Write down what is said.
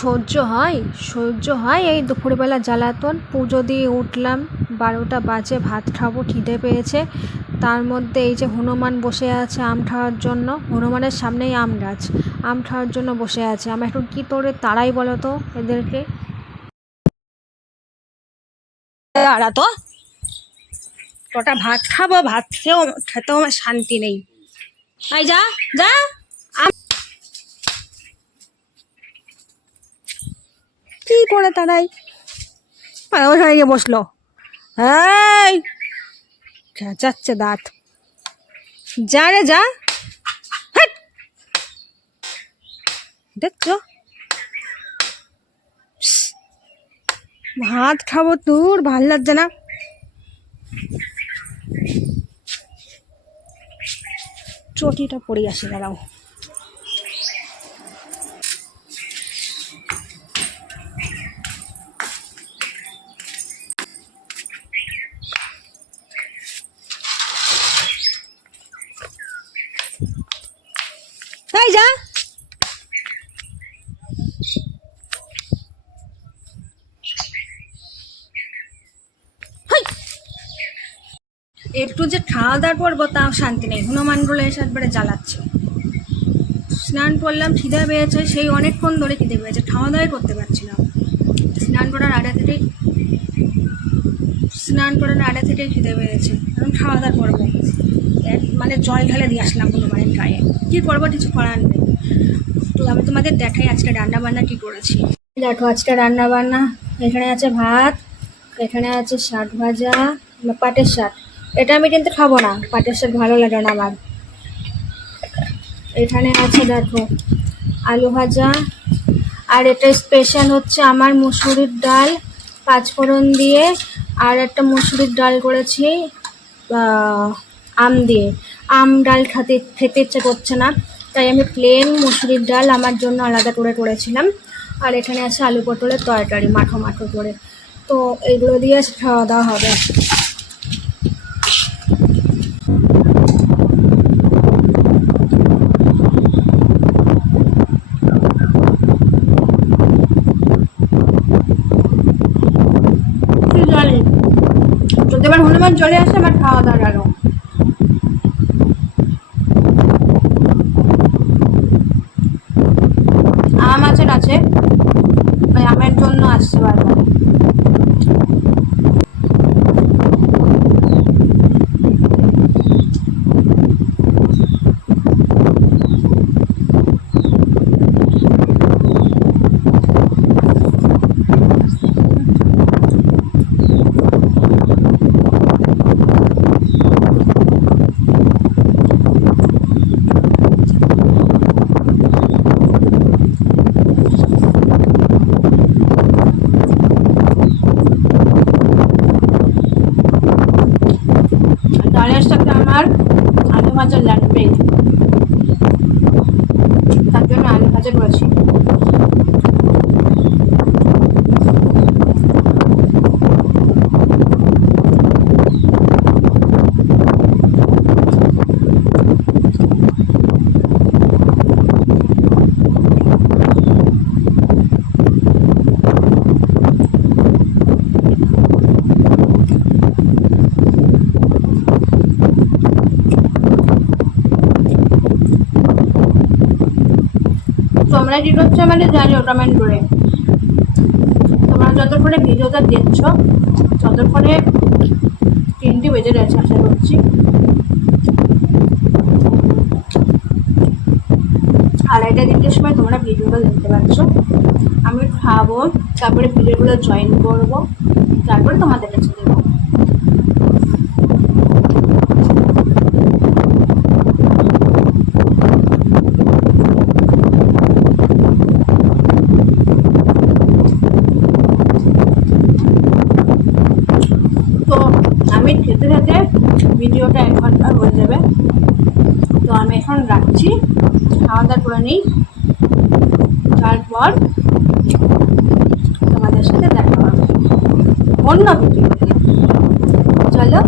সহ্য হয় এই দুপুরবেলা জ্বালাতন। পুজো দিয়ে উঠলাম, 12টা বাজে, ভাত খাবো, খিদে পেয়েছে। তার মধ্যে এই যে হনুমান বসে আছে আম খাওয়ার জন্য। হনুমানের সামনেই আম গাছ, আম খাওয়ার জন্য বসে আছে। আমি এখন কী করে তাড়াই বলো তো এদেরকে? তারা তো কটা ভাত খাবো, ভাত খেতেও আমার শান্তি নেই। আই যা যা, কি করে তারাই ওখানে গিয়ে বসলো। এই যাচ্ছে দাঁত, যা রে যা, হাট। দেখছো, ভাত খাবো, তোর ভাল লাগছে না? চটিটা পড়ে আসে, দাঁড়াও। এই যা, একটু যে খাওয়া দাওয়া করবো তাও শান্তি নেই। হনুমানগুলো এসে একবারে জ্বালাচ্ছে। স্নান করলাম, খিদে পেয়েছে, সেই অনেকক্ষণ ধরে খিদে পেয়েছে, খাওয়া দাওয়াই করতে পারছিলাম। স্নান করার আগে থেকেই খিদে পেয়েছে। এখন খাওয়া দাওয়া করবো, মানে জল ঢালে দিয়ে আসলাম হনুমানের গায়ে। কী করবো, কিছু করার নেই। তো আমি তোমাদের দেখাই আজকে রান্না বান্না কী করেছি। দেখো আজকে রান্না বান্না, এখানে আছে ভাত, এখানে আছে শাক ভাজা, পাটের শাক। এটা আমি কিন্তু খাবো না, পাটের শাক ভালো লাগে না আমার। এখানে আছে দেখো আলু ভাজা, আর এটা স্পেশাল হচ্ছে আমার মুসুরির ডাল, পাঁচফোড়ন দিয়ে। আর একটা মুসুরির ডাল করেছি আম দিয়ে। আম ডাল খেতে ইচ্ছে করছে না, তাই আমি প্লেন মুসুরির ডাল আমার জন্য আলাদা করে করেছিলাম। আর এখানে আছে আলু পটলের তরকারি মাখো মাখো করে। তো এইগুলো দিয়ে খাওয়া দাওয়া হবে। যদি আবার হনুমান চলে আসে, আমার খাওয়া দাওয়া গেল। আম আছে গাছে, ওই আমের জন্য আসছে বারবার। ডালের সাথে আমার আলু ভাজা লাগবে, তার জন্য আলু ভাজা করেছি। তোমরা কি করছো মানে জানিও কমেন্ট করে। তোমরা যতক্ষণে ভিডিওটা দেখছো ততক্ষণে 3টে বেজে গেছে আশা করছি। আড়াইটা 3টের সময় তোমরা ভিডিওটা দেখতে পাচ্ছ। আমি খাবো, তারপরে ভিডিওগুলো জয়েন করবো, তারপরে তোমাদের কাছে দেবো। তো আমি খেতে খেতে ভিডিওটা 1 ঘন্টা হয়ে যাবে। তো আমি এখন রাখছি, খাওয়া দাওয়া করে নিই, তারপর তোমাদের সাথে দেখা হবে অন্য ভিডিওতে। চলো।